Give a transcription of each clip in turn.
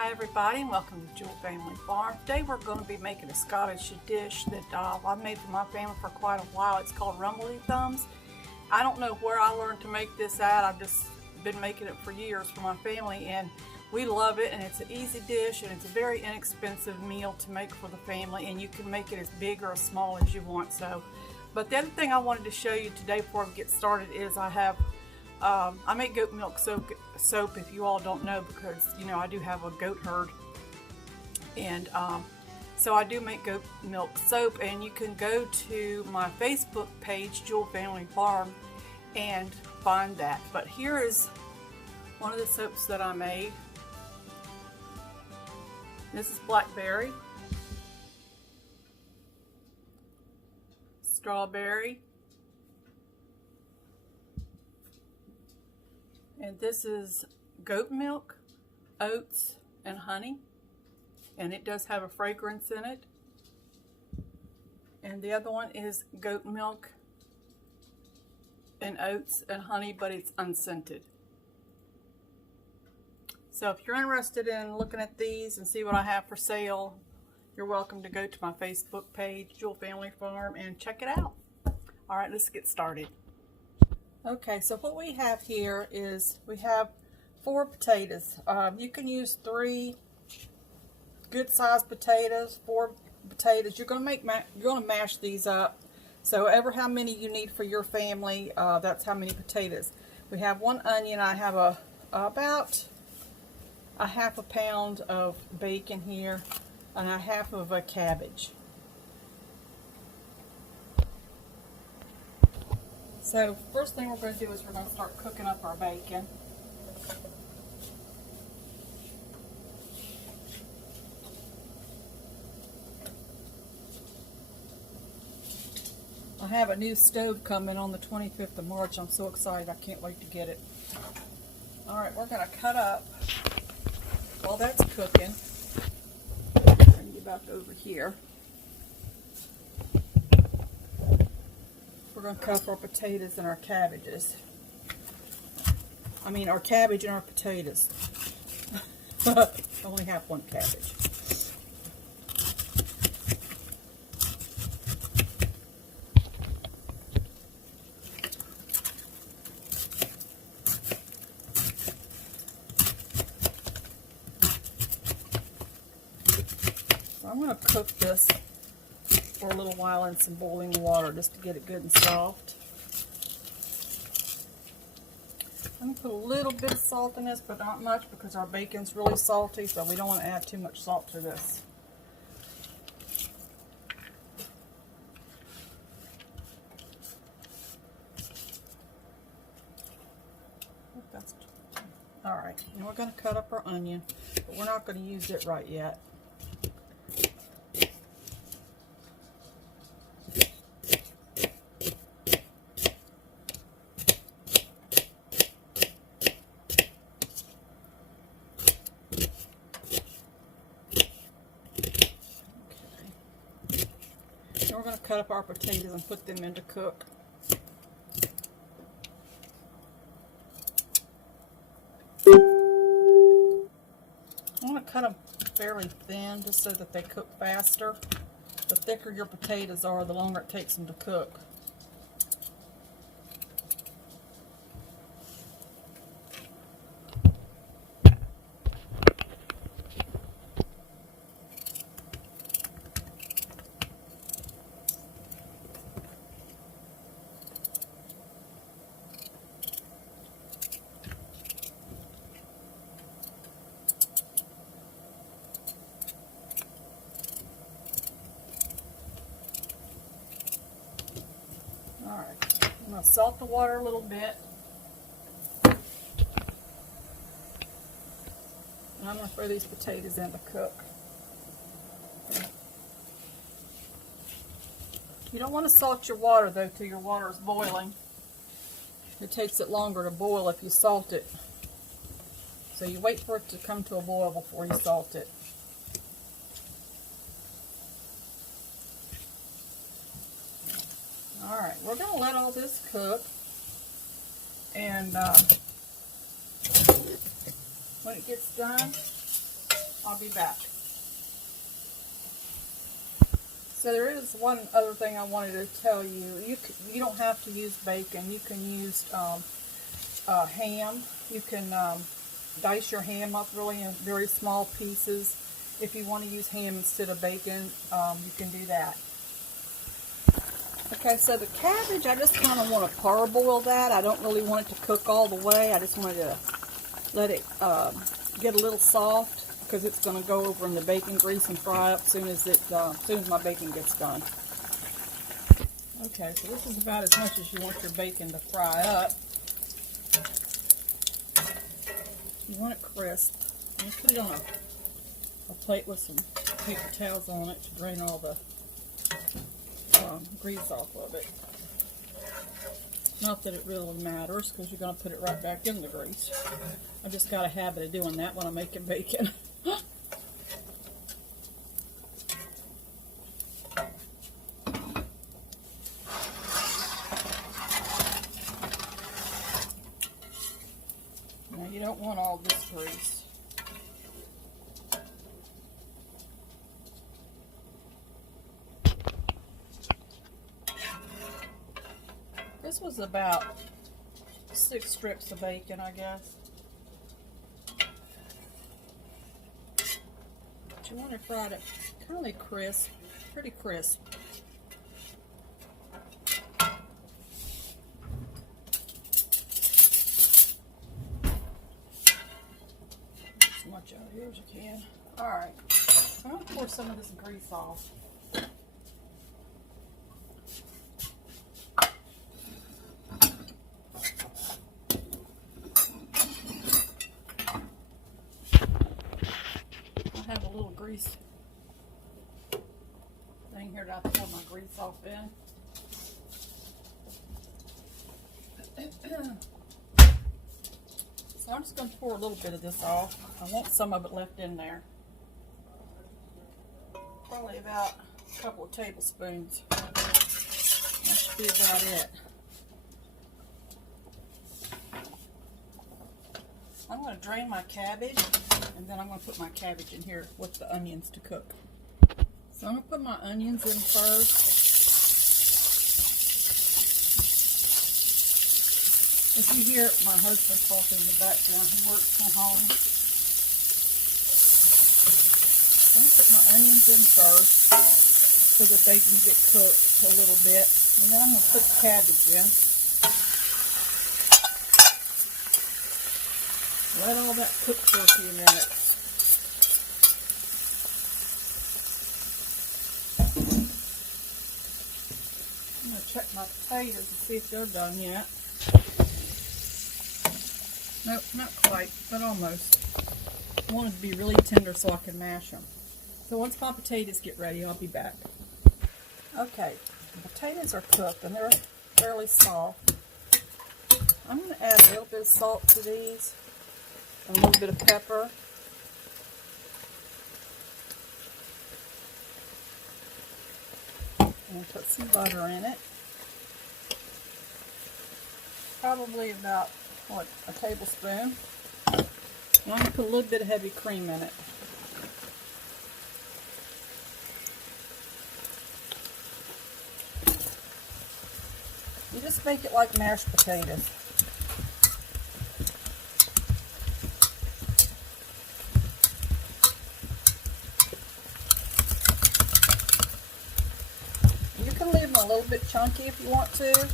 Hi everybody, and welcome to Jewell Family Farm. Today we're going to be making a Scottish dish that I've made for my family for quite a while. It's called Rumbledethumps. I don't know where I learned to make this at. I've just been making it for years for my family, and we love it, and it's an easy dish, and it's a very inexpensive meal to make for the family, and you can make it as big or as small as you want. But the other thing I wanted to show you today before we get started is I make goat milk soap if you all don't know, because I do have a goat herd, and so I do make goat milk soap, and you can go to my Facebook page, Jewellfamilyfarm, and find that. But here is one of the soaps that I made. This is blackberry, strawberry, and this is goat milk, oats, and honey, and it does have a fragrance in it. And the other one is goat milk and oats and honey, but it's unscented. So if you're interested in looking at these and see what I have for sale, you're welcome to go to my Facebook page, Jewell Family Farm, and check it out. All right, let's get started. Okay, so what we have here is we have 4 potatoes. You can use 3 good sized potatoes, 4 potatoes. You're going to mash these up. So ever how many you need for your family, that's how many potatoes. We have 1 onion. I have about a ½ pound of bacon here, and a half of a cabbage. So first thing we're going to do is we're going to start cooking up our bacon. I have a new stove coming on the 25th of March. I'm so excited. I can't wait to get it. Alright, we're going to cut up while that's cooking. Bring you back over here. We're going to cut up our potatoes and our cabbages. I mean, our cabbage and our potatoes. I only have 1 cabbage. So I'm going to cook this for a little while in some boiling water just to get it good and soft. I'm going to put a little bit of salt in this, but not much, because our bacon's really salty, so we don't want to add too much salt to this. Alright, and we're going to cut up our onion, but we're not going to use it right yet. We're going to cut up our potatoes and put them in to cook. I'm going to cut them fairly thin just so that they cook faster. The thicker your potatoes are, the longer it takes them to cook. I'm going to salt the water a little bit. And I'm going to throw these potatoes in to cook. You don't want to salt your water though till your water is boiling. It takes it longer to boil if you salt it. So you wait for it to come to a boil before you salt it. Alright, we're going to let all this cook, and when it gets done, I'll be back. So there is one other thing I wanted to tell you. You don't have to use bacon. You can use ham. You can dice your ham up really in very small pieces. If you want to use ham instead of bacon, you can do that. Okay, so the cabbage, I just kind of want to parboil that. I don't really want it to cook all the way. I just wanted to let it get a little soft, because it's going to go over in the bacon grease and fry up as soon as my bacon gets done. Okay, so this is about as much as you want your bacon to fry up. You want it crisp. You put it on a plate with some paper towels on it to drain all the grease off of it. Not that it really matters, because you're going to put it right back in the grease. I just got a habit of doing that when I'm making bacon. Now you don't want all this grease. This was about 6 strips of bacon, I guess. But you want to fry it kind of crisp, pretty crisp. Get as much out of here as you can. Alright, I'm going to pour some of this grease off. Have a little grease thing here that I pour my grease off in. So I'm just going to pour a little bit of this off. I want some of it left in there. Probably about a couple of tablespoons. That should be about it. I'm going to drain my cabbage, and then I'm going to put my cabbage in here with the onions to cook. So I'm going to put my onions in first. If you hear my husband talking in the background, he works from home. I'm going to put my onions in first so that they can get cooked a little bit. And then I'm going to put the cabbage in. Let all that cook for a few minutes. I'm going to check my potatoes and see if they're done yet. Nope, not quite, but almost. I want it to be really tender so I can mash them. So once my potatoes get ready, I'll be back. Okay, the potatoes are cooked and they're fairly soft. I'm going to add a little bit of salt to these. A little bit of pepper. And put some butter in it. Probably about, a tablespoon. And I'm going to put a little bit of heavy cream in it. You just make it like mashed potatoes. A little bit chunky if you want to,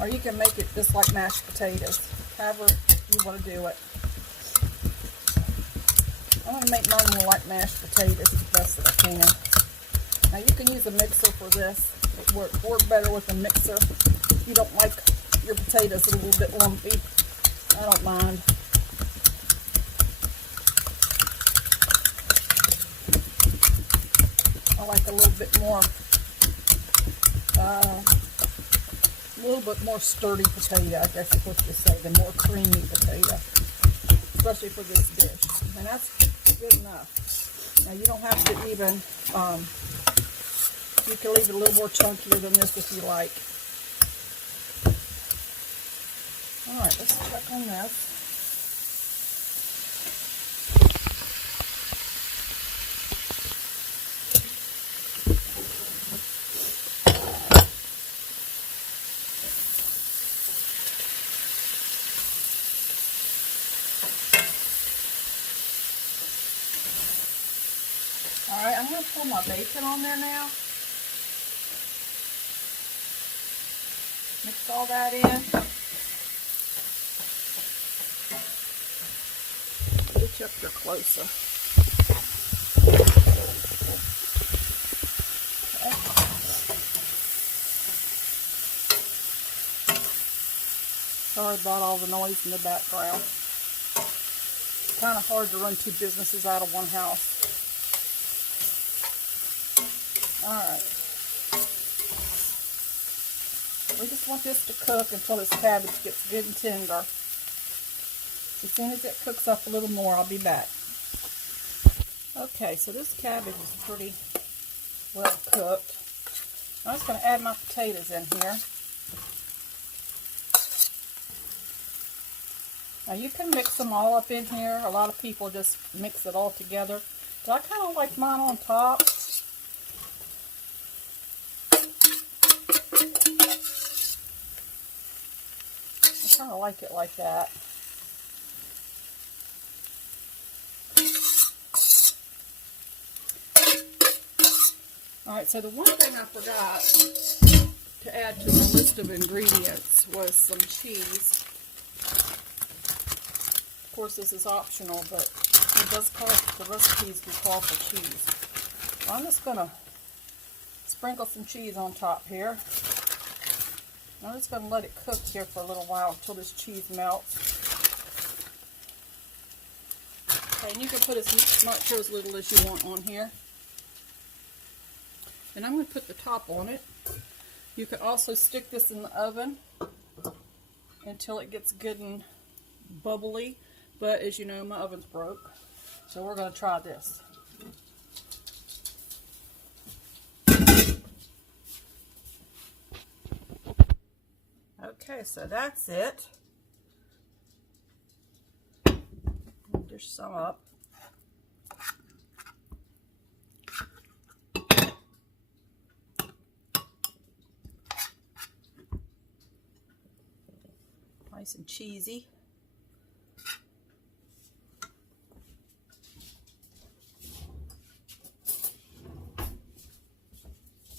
or you can make it just like mashed potatoes, however you want to do it. I'm going to make mine more like mashed potatoes as best that I can. Now you can use a mixer for this. It work better with a mixer. If you don't like your potatoes a little bit lumpy, I don't mind. I like a little bit more sturdy potato, I guess is what you say, the more creamy potato, especially for this dish. And that's good enough. Now you don't have to even, you can leave it a little more chunkier than this if you like. Alright, let's check on this. Alright, I'm going to pour my bacon on there now. Mix all that in. Get you up here closer. Okay. Sorry about all the noise in the background. It's kind of hard to run two businesses out of one house. Alright. We just want this to cook until this cabbage gets good and tender. As soon as it cooks up a little more, I'll be back. Okay, so this cabbage is pretty well cooked. I'm just going to add my potatoes in here. Now you can mix them all up in here. A lot of people just mix it all together. But I kind of like mine on top. I kind of like it like that. Alright, so the one thing I forgot to add to my list of ingredients was some cheese. Of course, this is optional, but it does call, the recipes do call for cheese. So I'm just going to sprinkle some cheese on top here. I'm just going to let it cook here for a little while until this cheese melts. Okay, and you can put as much or as little as you want on here. And I'm going to put the top on it. You can also stick this in the oven until it gets good and bubbly. But as you know, my oven's broke. So we're going to try this. Okay, so that's it. Dish some up. Nice and cheesy.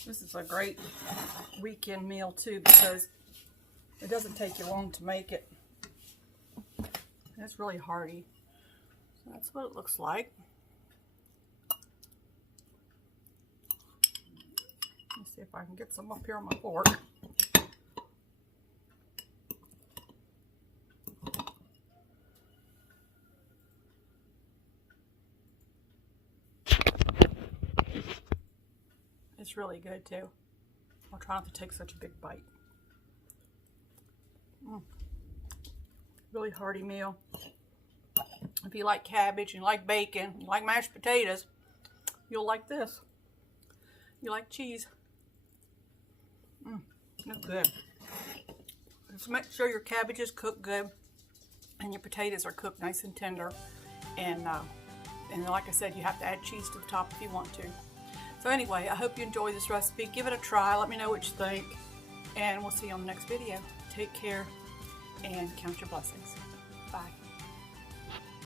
This is a great weekend meal too because it doesn't take you long to make it. It's really hearty. So that's what it looks like. Let's see if I can get some up here on my fork. It's really good too. I'll try not to take such a big bite. Really hearty meal. If you like cabbage, you like bacon, you like mashed potatoes, you'll like this. You like cheese. That's good. Just make sure your cabbage is cooked good and your potatoes are cooked nice and tender. And like I said, you have to add cheese to the top if you want to. So anyway, I hope you enjoy this recipe. Give it a try. Let me know what you think. And we'll see you on the next video. Take care and count your blessings. Bye.